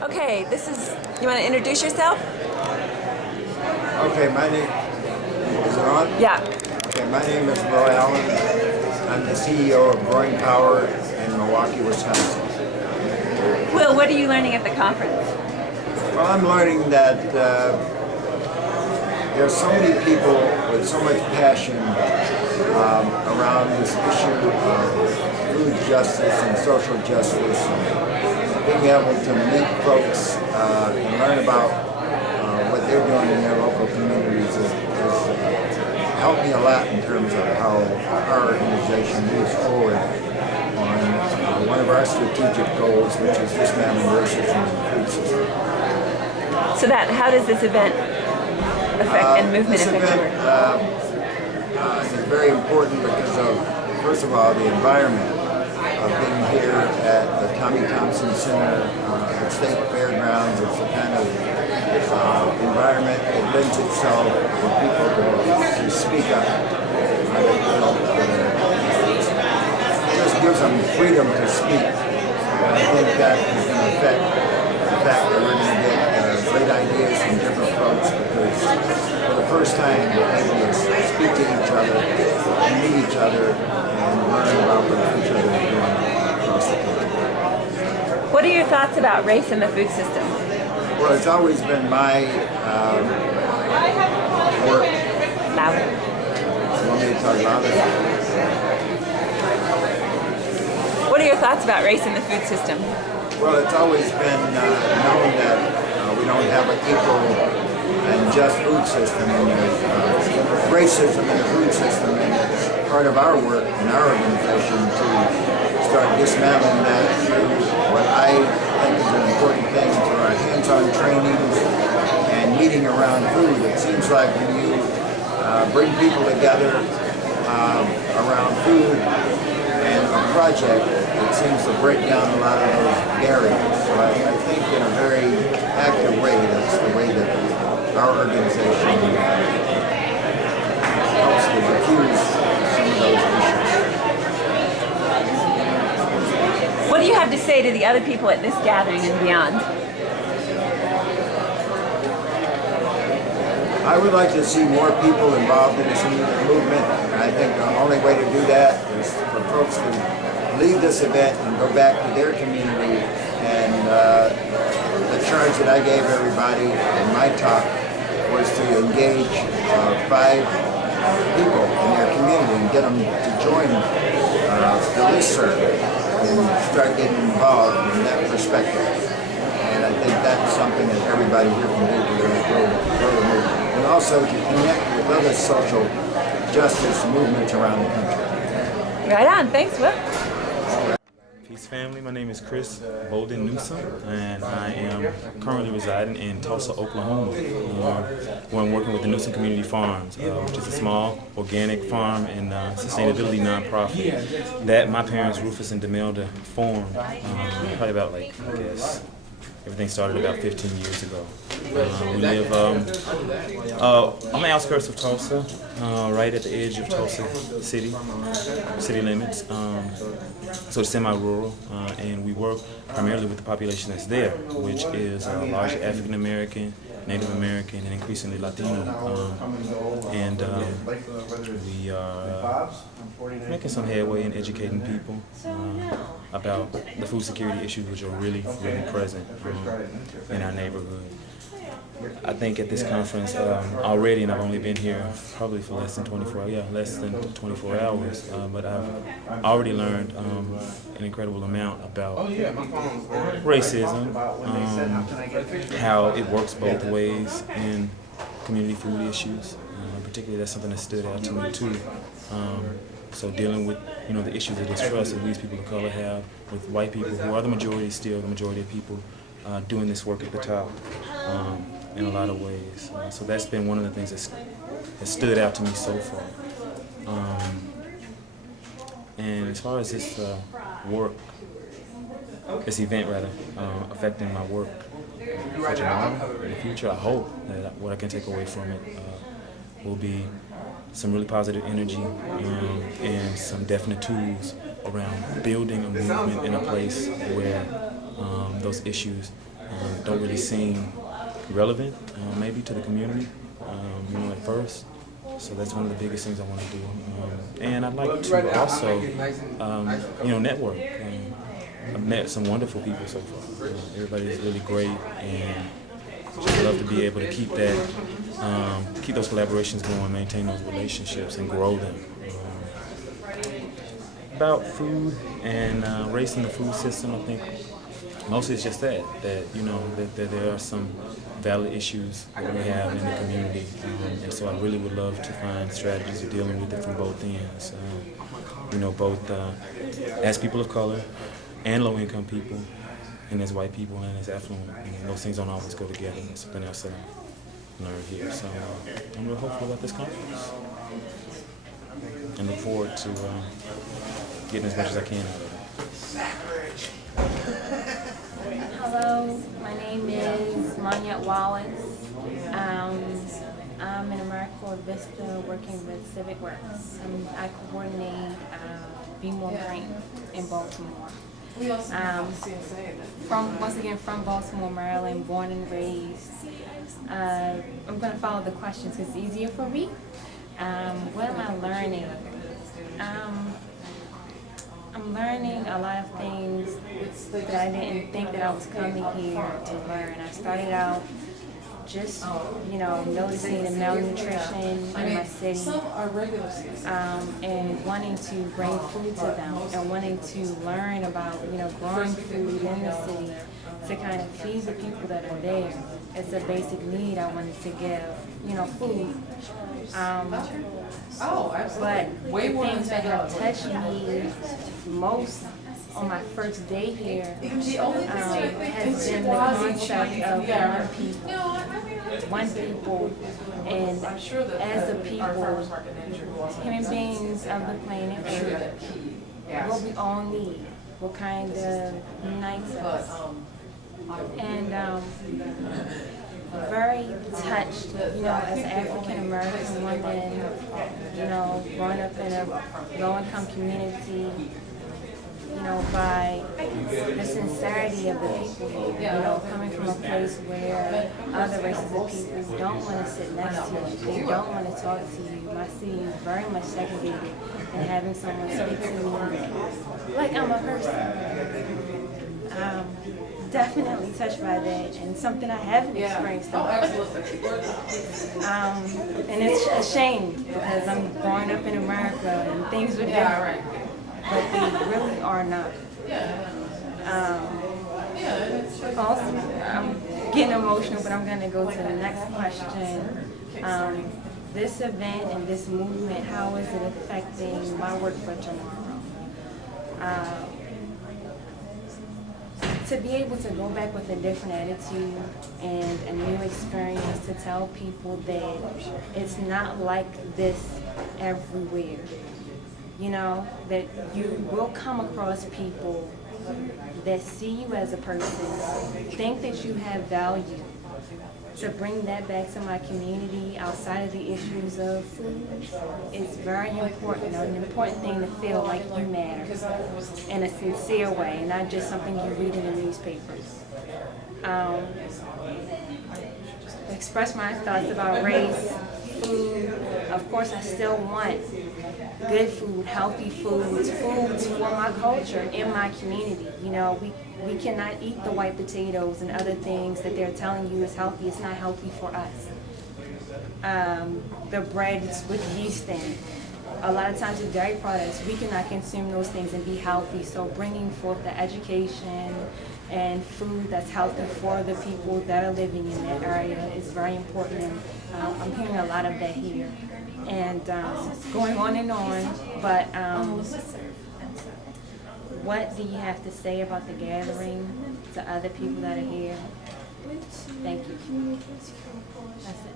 Okay, you want to introduce yourself? Okay, my name, is it on? Yeah. Okay, my name is Roy Allen. I'm the CEO of Growing Power in Milwaukee, Wisconsin. Will, what are you learning at the conference? Well, I'm learning that there's so many people with so much passion around this issue of food justice and social justice. And being able to meet folks and learn about what they're doing in their local communities has helped me a lot in terms of how our organization moves forward on one of our strategic goals, which is dismantling racism in the food system. So how does this event affect and movement affect your work? Is very important because of, first of all, the environment of being here at the Tommy Thompson Center, at State Fairgrounds. It's a kind of environment that lends itself for people to speak up. It just gives them freedom to speak. And I think that is going to affect the fact that we're going to get great ideas from different folks, because for the first time we're able to speak to each other and meet each other and learn about what each other is doing across the country. What are your thoughts about race in the food system? Well, it's always been my work. Louder. You want me to talk louder? What are your thoughts about race in the food system? Well, it's always been known that we don't have an equal and just food system, and there's racism in the food system, and it's part of our work in our organization to start dismantling that through what I think is an important thing through our hands-on training and meeting around food. It seems like when you bring people together around food and a project, it seems to break down a lot of those barriers. So I think in a very active way, that's the way that our organization helps to diffuse some of those issues. What do you have to say to the other people at this gathering and beyond? I would like to see more people involved in this movement. I think the only way to do that is for folks to leave this event and go back to their community. And the charge that I gave everybody in my talk was to engage 5 people in their community and get them to join the listserv and start getting involved in that perspective. And I think that's something that everybody here can do to really grow the movement. And also to connect with other social justice movements around the country. Right on. Thanks, Will. Peace family, my name is Chris Bolden Newsome, and I am currently residing in Tulsa, Oklahoma, where I'm working with the Newsome Community Farms, which is a small organic farm and sustainability nonprofit that my parents, Rufus and Demelda, formed probably about, everything started about 15 years ago. We live on the outskirts of Tulsa, right at the edge of Tulsa city limits. So it's semi-rural, and we work primarily with the population that's there, which is largely African American, Native American, and increasingly Latino. We are making some headway in educating people about the food security issues, which are really, really present in our neighborhood. I think at this conference already, and I've only been here probably for less than 24 hours, but I've already learned an incredible amount about racism, how it works both ways in community food issues. Particularly, that's something that stood out to me too. So dealing with the issues of distrust that these people of color have with white people, who are the majority of people doing this work at the top. In a lot of ways. So that's been one of the things that stood out to me so far. And as far as this event affecting my work for tomorrow, in the future, I hope that what I can take away from it will be some really positive energy and some definite tools around building a movement in a place where those issues don't really seem relevant, maybe to the community, at first. So that's one of the biggest things I want to do. And I'd like to also, network. I've met some wonderful people so far. Everybody is really great, and just love to be able to keep that, keep those collaborations going, maintain those relationships, and grow them. About food and race in the food system, I think mostly it's just that there are some valid issues that we have in the community, and so I really would love to find strategies of dealing with it from both ends. Both as people of color and low-income people, and as white people and as affluent. Those things don't always go together. It's something else that I learned here. So I'm real hopeful about this conference, and look forward to getting as much as I can out of it. Hello, my name is Monyette, Wallace. I'm in Americorps VISTA working with Civic Works. I coordinate Be More Green in Baltimore. From Baltimore, Maryland, born and raised. I'm going to follow the questions because it's easier for me. What am I learning? I'm learning a lot of things that I didn't think that I was coming here to learn. I started out just, noticing the malnutrition in my city, and wanting to bring food to them, and wanting to learn about, growing food in the city to kind of feed the people that are there. It's a basic need I wanted to give, food. But the things that have touched me most on my first day here has been the concept of one people, and as a people, human beings of the planet Earth, what we all need, what kind of unites us. And very touched, as an African American woman, growing up in a low-income community, by the sincerity of the people here, coming from a place where other races of people don't want to sit next to you, they don't want to talk to you. My city is very much segregated, and having someone speak to me like I'm a person. Definitely touched by that, and something I haven't experienced. And it's a shame because I'm growing up in America and things are different, but they really are not. Also, I'm getting emotional, but I'm going to go to the next question. This event and this movement, how is it affecting my work for tomorrow? To be able to go back with a different attitude and a new experience, to tell people that it's not like this everywhere. That you will come across people that see you as a person, think that you have value. To bring that back to my community outside of the issues of food is very important. An important thing to feel like you matter in a sincere way, not just something you read in the newspapers. Express my thoughts about race, food. Of course, I still want good food, healthy foods for my culture in my community. We cannot eat the white potatoes and other things that they're telling you is healthy. It's not healthy for us. The breads with yeast in it. A lot of times with dairy products, we cannot consume those things and be healthy. So bringing forth the education and food that's healthy for the people that are living in that area is very important. And I'm hearing a lot of that here. And going on and on, but what do you have to say about the gathering to other people that are here? Thank you. That's it.